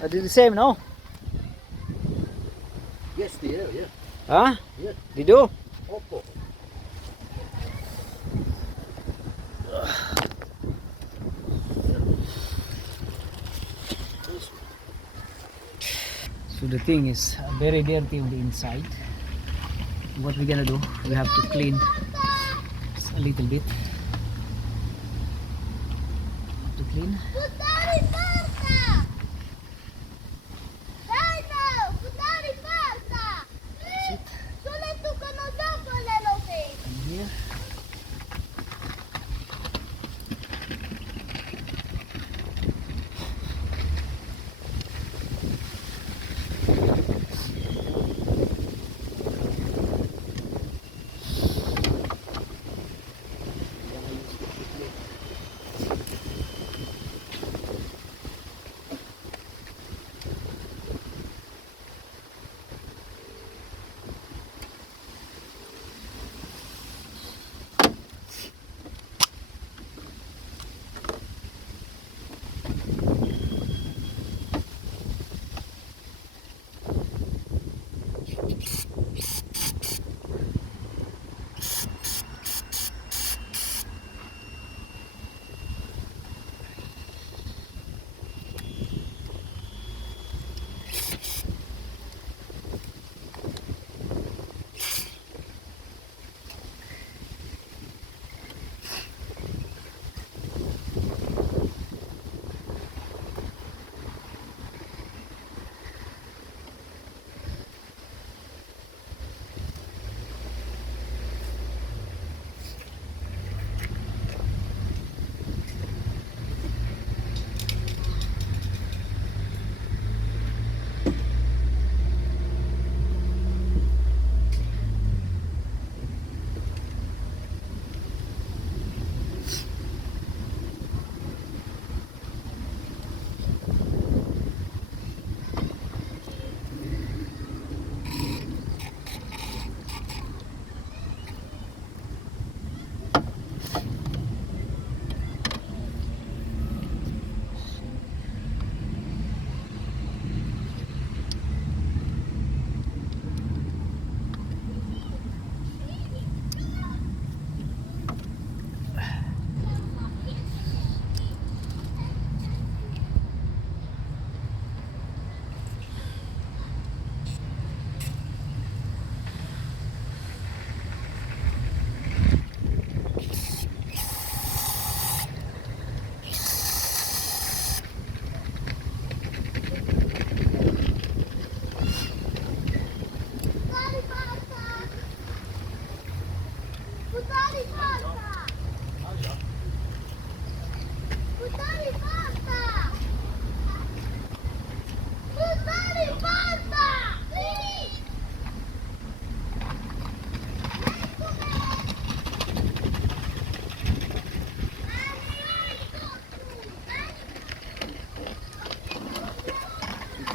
Are they the same, no? Yes, they are, yeah. Huh? Yeah. They do? Opel. So the thing is very dirty on the inside. What we're gonna do, we have to clean just a little bit. Have to clean. And here.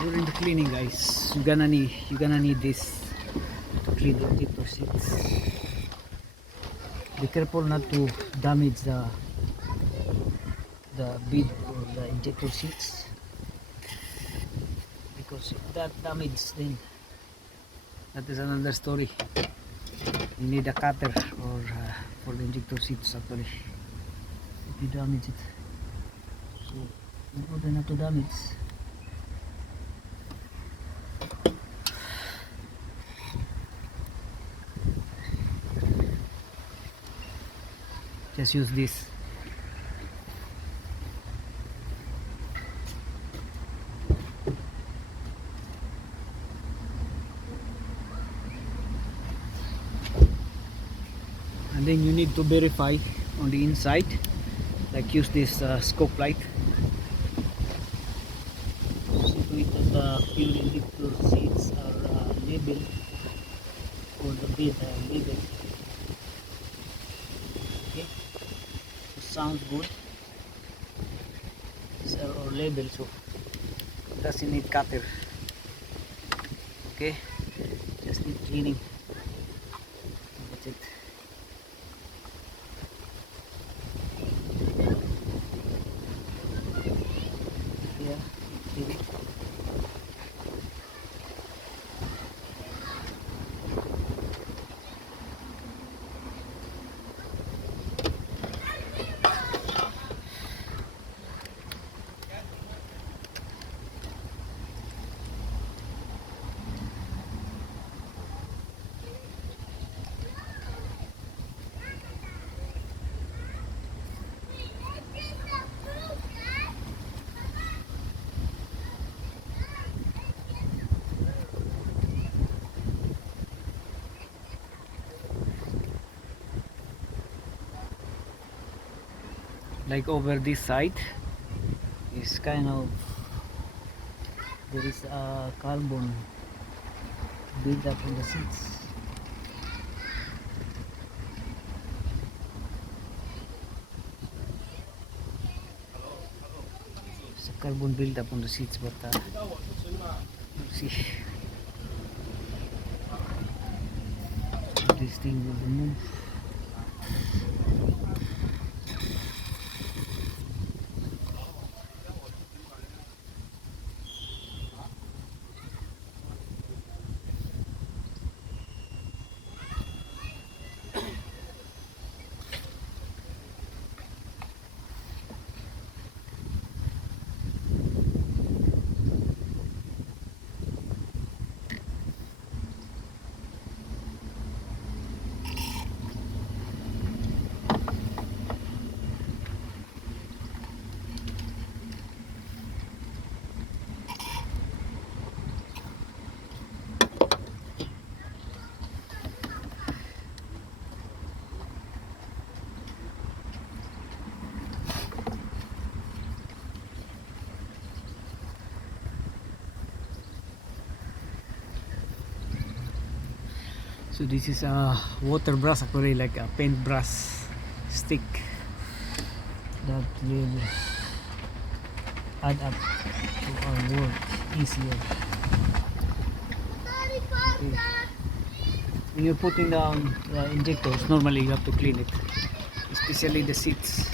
During the cleaning, guys, you're gonna need this to clean the injector seats. Be careful not to damage the bead or the injector seats, because if that damage, then that is another story. You need a cutter or for the injector seats actually if you damage it. So important not to damage. Just use this. And then you need to verify on the inside, like use this scope light. See to it that the fuel injector seats are labeled, or the bed labeled. Okay, so sounds good. These are all labeled, so it doesn't need cutter. Okay, just need cleaning. That's it. Yeah, clean it. like over this side is kind of, there is a carbon build up on the seats. It's a carbon build up on the seats, but let's see, this thing will move. So this is a water brush, actually like a paint brush stick that will add up to our work easier. Okay. When you're putting down the injectors, normally you have to clean it, especially the seats,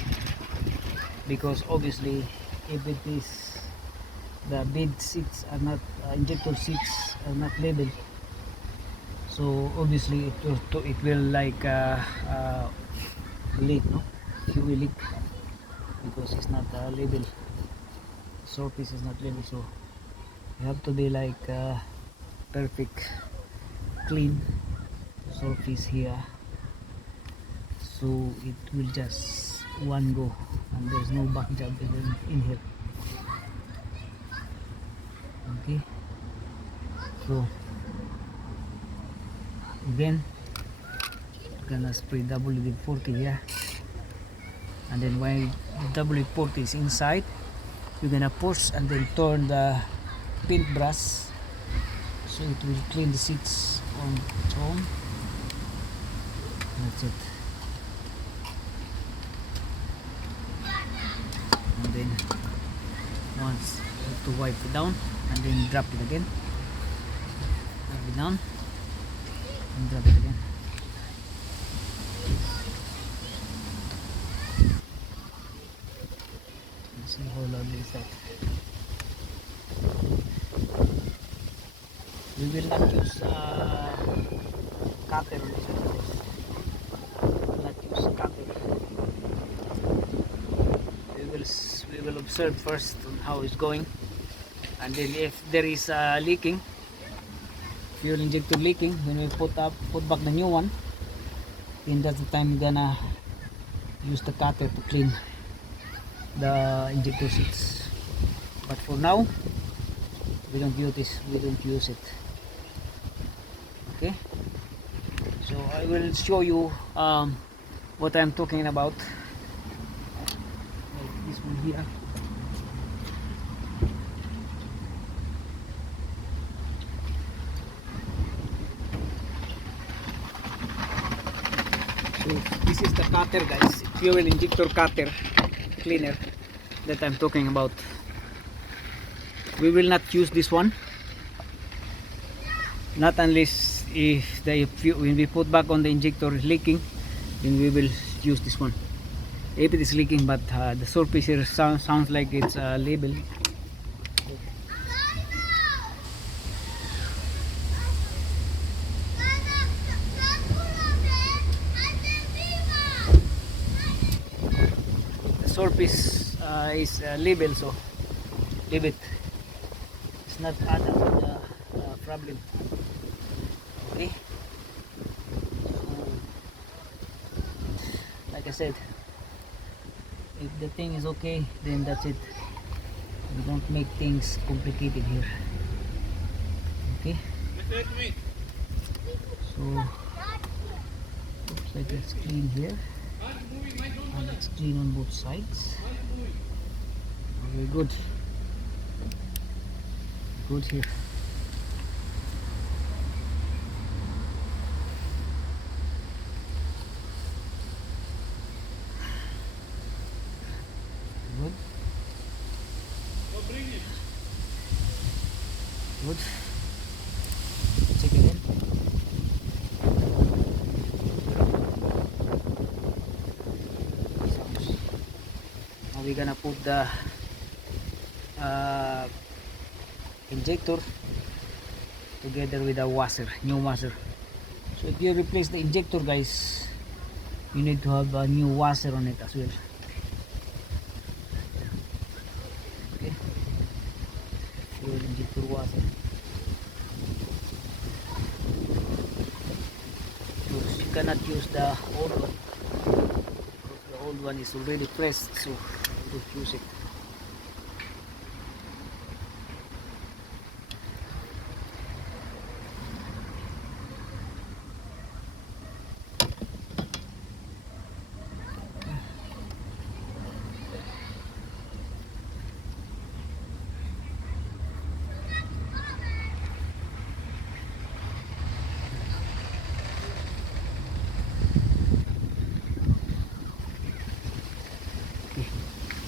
because obviously if it is, the bed seats are not, injector seats are not labeled, so obviously it will like leak, no? Fuel leak, because it's not labeled, surface is not labeled, so you have to be like perfect clean surface here, so it will just one go and there's no back job in here. Okay, so again gonna spray WD-40 here, and then when WD-40 is inside, you're gonna push and then turn the paintbrush so it will clean the seats on its own. That's it. And then once you have to wipe it down and then drop it again, drop it down and drop it again. Let's see how lovely is that. We will not use cutter on this one. We will not use cutter. We will observe first on how it's going, and then if there is leaking, fuel injector leaking, when we put back the new one, then that's the time we're gonna use the cutter to clean the injector seats. But for now, we don't use it. Okay, so I will show you what I'm talking about, like this one here. So this is the cutter, guys, fuel injector cutter cleaner that I'm talking about. We will not use this one, not unless if when we put back on the injector is leaking, then we will use this one if it is leaking. But the surface here sounds like it's labeled. The surface is labeled, so leave it. It's not add up to the problem. Okay, so like I said, if the thing is okay, then that's it. We don't make things complicated here. Okay, so looks like it's clean here. and it's clean on both sides. Very good. Good here. Good. Good. Check it in. Now we're gonna put the injector together with the washer, new washer. So if you replace the injector, guys, you need to have a new washer on it as well. Okay, fuel injector washer. Because you cannot use the old one because the old one is already pressed, so you don't use it.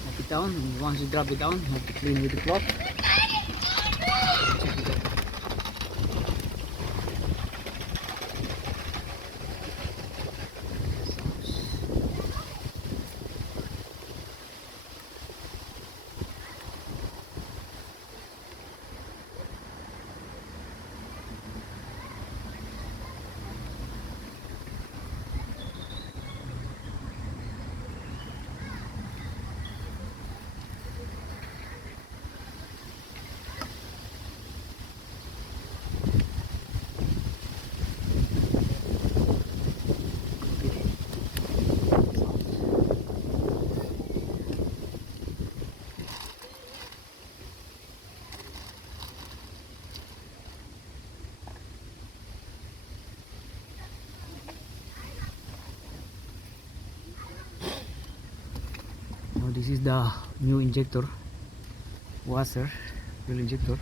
Drop it down, and once you drop it down, you have to clean with the cloth. Now this is the new injector washer, fuel injector.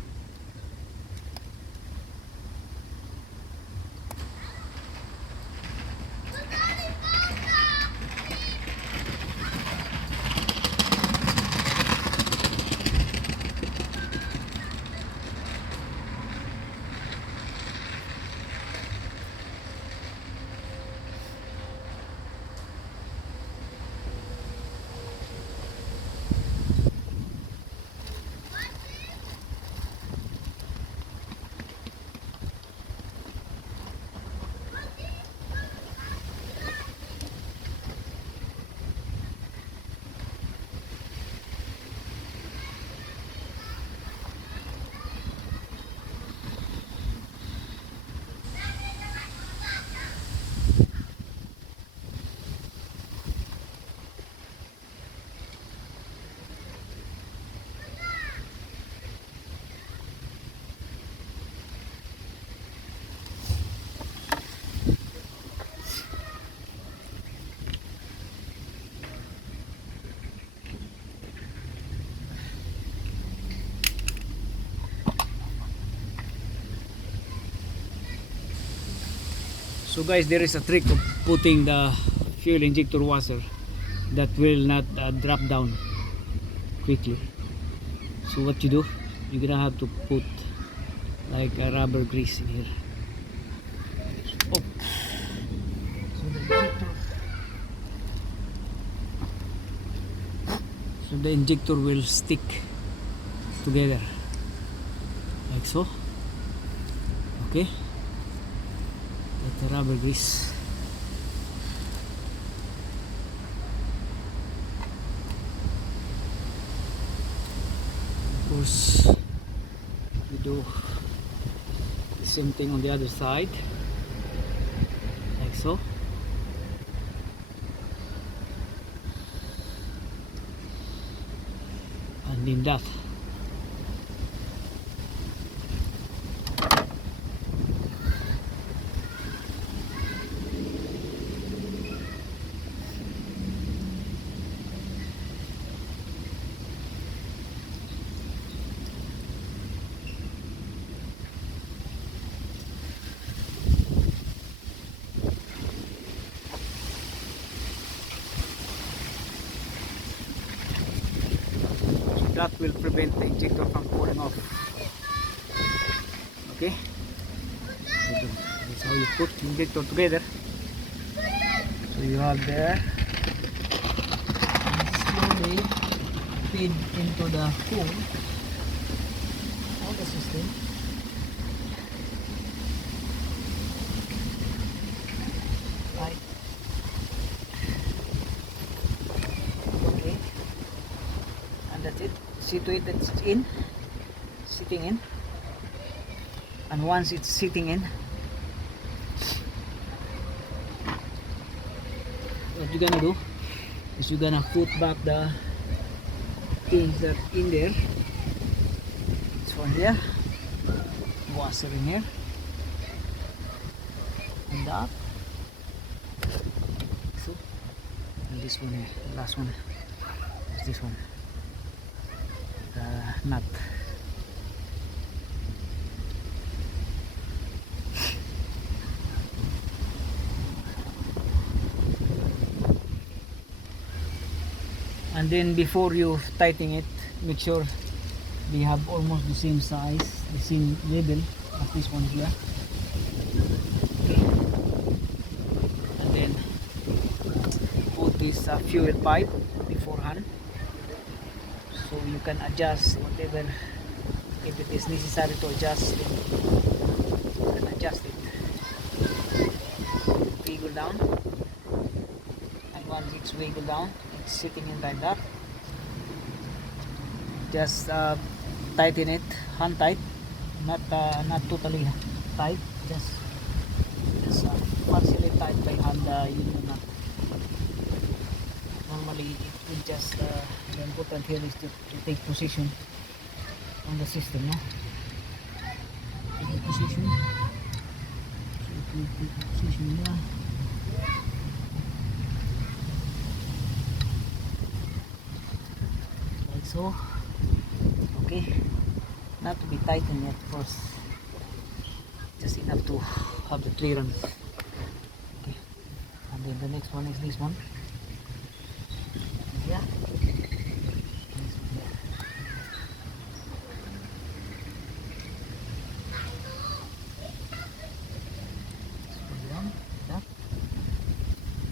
So guys, there is a trick of putting the fuel injector washer that will not drop down quickly. So what you do, you're gonna have to put like a rubber grease in here. Oh. So the injector will stick together like so. Okay, that's the rubber grease. Of course, we do the same thing on the other side, like so. And in that, that will prevent the injector from falling off. Okay, so that's how you put the injector together. So you have there, and slowly feed into the hole of the system. Right. Okay, and that's it. See to it that it's sitting in, and once it's sitting in, what you're gonna do is you're gonna put back the things that in there. This one here, washer in here, and that, so, and this one here, the last one is this one, the nut. And then before you tighten it, make sure they have almost the same size, the same level as this one here. Okay. And then put this fuel pipe beforehand, so you can adjust whatever, if it is necessary to adjust, then you can adjust it. Wiggle down, and once it's wiggled down, it's sitting in like that. Just tighten it, hand tight, not totally tight, just partially tight by hand. Not normally it will just the important here is to take position on the system, no? Take position, so it will take position here. Like so. Okay, not to be tightened yet first, just enough to have the clearance. Okay, and then the next one is this one. Yeah. This one here. This one, that.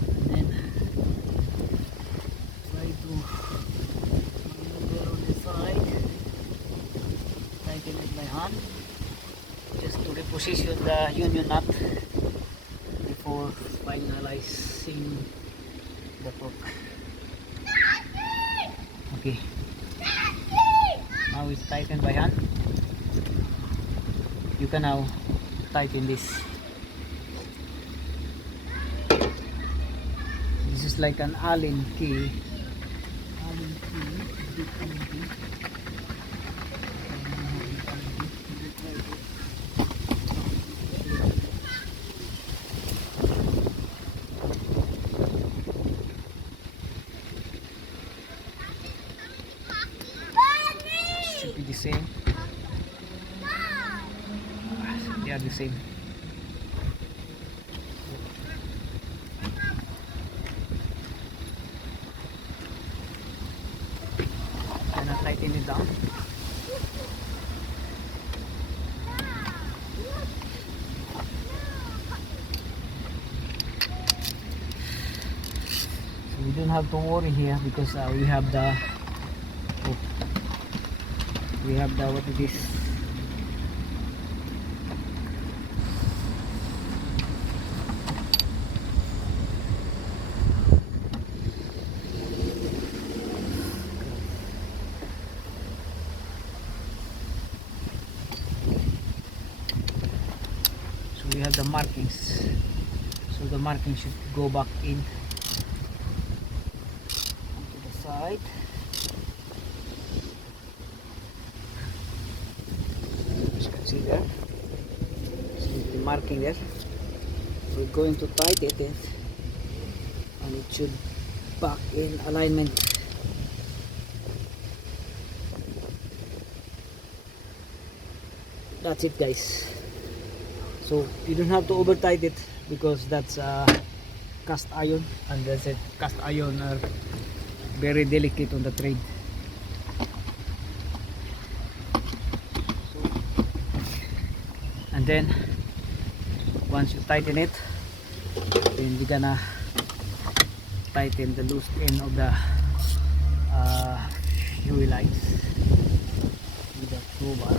And then try to there on the side. Tighten with my hand just to reposition the union nut before finalizing the torque. Okay, now it's tightened by hand. You can now tighten this. This is like an Allen key. Allen key, big Allen key. Should be the same. They are the same. Can I tighten it down? So we don't have to worry here because we have the what it is. So we have the markings, so the markings should go back in onto the side. As you can see there, see the marking there. We're going to tighten it and it should back in alignment. That's it, guys. So you don't have to over tight it because that's cast iron, and that's it. Cast iron are very delicate on the trade. then once you tighten it, then you're gonna tighten the loose end of the fuel lines with the crowbar.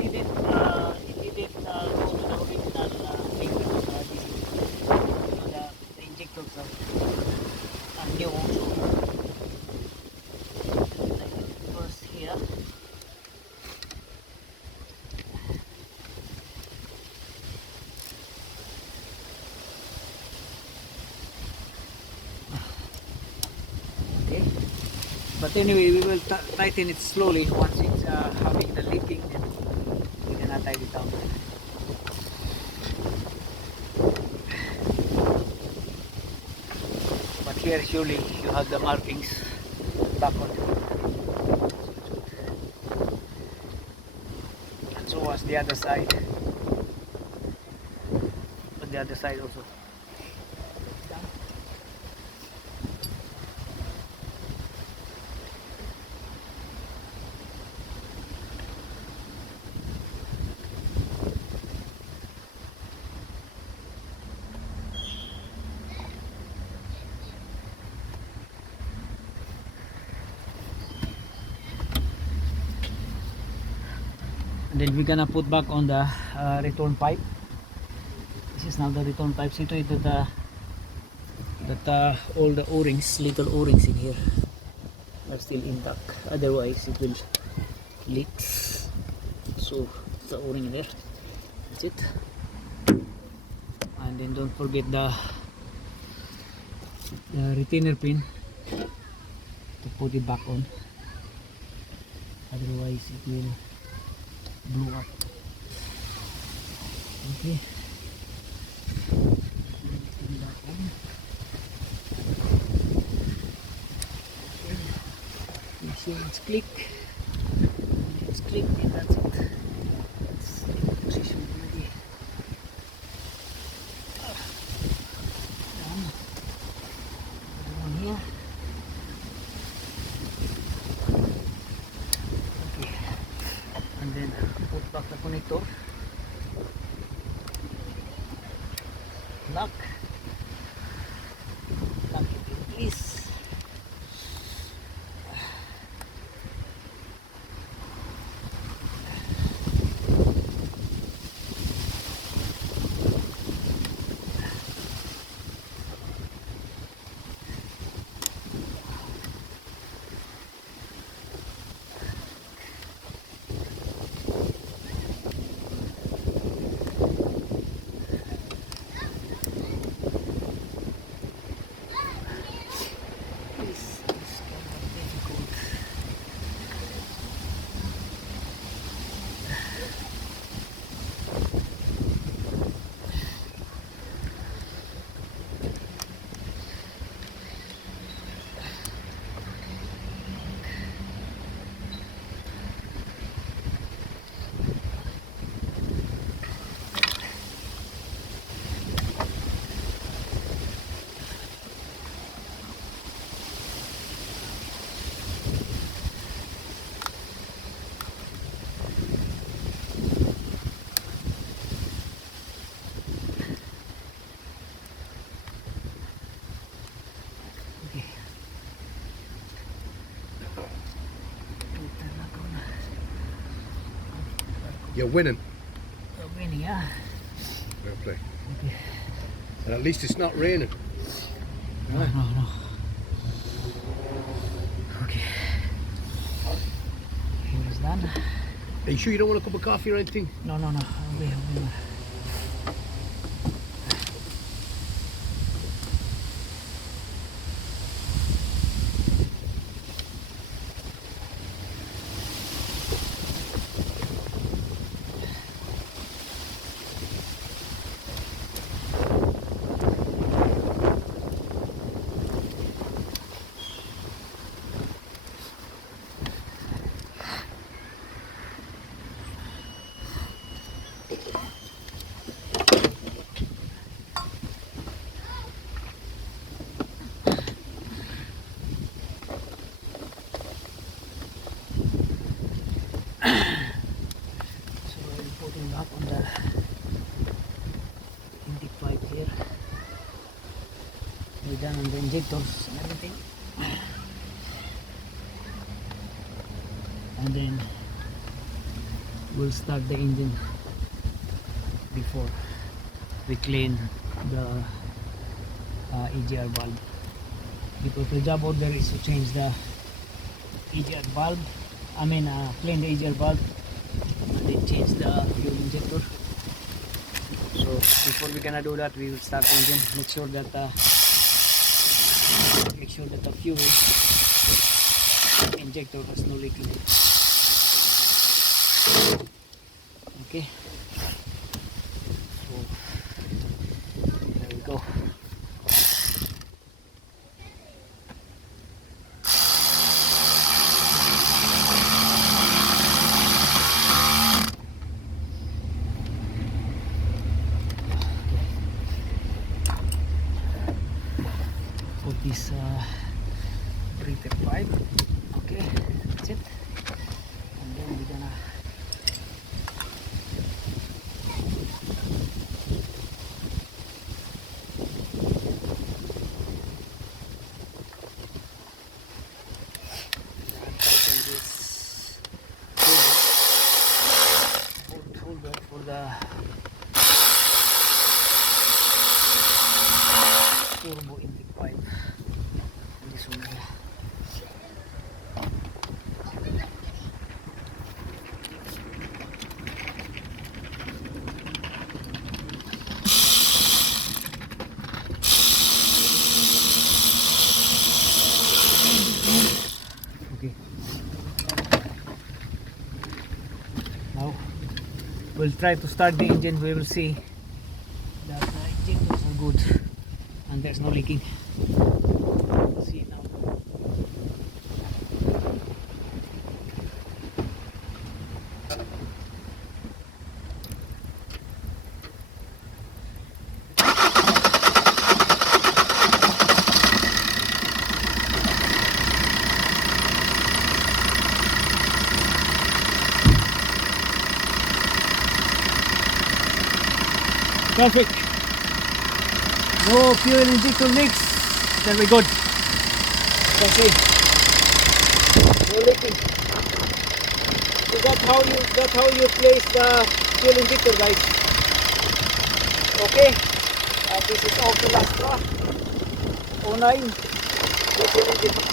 It didn't go to the original finger of DC. The injectors are new also. Like first here. Okay. But anyway, we will tighten it slowly. Once it's having the leaking, then we cannot tighten it down. But here surely you have the markings back on it. And so was the other side. On the other side also. And then we're gonna put back on the return pipe. This is now the return pipe. See to it that all the o-rings, little o-rings in here are still intact. Otherwise it will leak. So the o-ring in there. That's it. And then don't forget the retainer pin to put it back on. Otherwise it will blow up. Okay. Make sure it's click. It's clicked and that's it. It's in position already. Done. One here. Okay. And then put back the connector. Lock it in place. You're winning. We're winning, yeah. Fair play. Okay. And at least it's not raining. No. Okay. Here is done. Are you sure you don't want a cup of coffee or anything? No. I'll be. injectors and everything, and then we'll start the engine before we clean the EGR valve, because the job order is to change the EGR valve, clean the EGR valve and then change the fuel injector. So before we gonna do that, we will start the engine, make sure that the fuel injector has no leaking. Okay, so there we go. Put this breather pipe. Okay, that's it. And then we're gonna tighten this holder for the turbo intake pipe. This one. Okay. Now we'll try to start the engine. We will see that the injectors are good and there's no leaking. See now. Perfect. No fuel injector leaks. Very good. You can see. No leaking. So that's how you place the fuel injector, guys. Okay. This is Opel Astra 09. Fuel injector.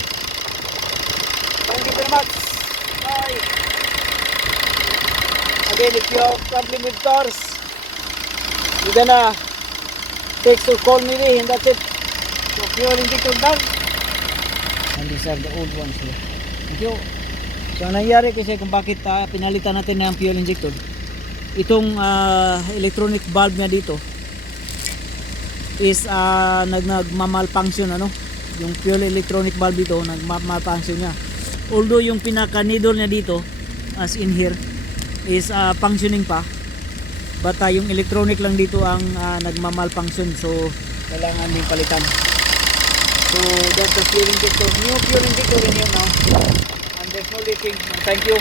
Thank you very much. Bye. Again, if you have problem with cars, you're gonna text or call me, and that's it. So fuel injector done. And these are the old ones here. Thank you. So ang nangyari kasi kung bakit pinalitan natin ng fuel injector, itong electronic valve niya dito is nagmamalfunction, yung fuel electronic valve dito nagmamalfunction niya. Although yung pinaka needle niya dito, as in here, is functioning pa, but yung electronic lang dito ang nagmamalfunction, so kailangan din palitan. So that's the fuel injector, new fuel injector in here now, and there's no leaking. Thank you.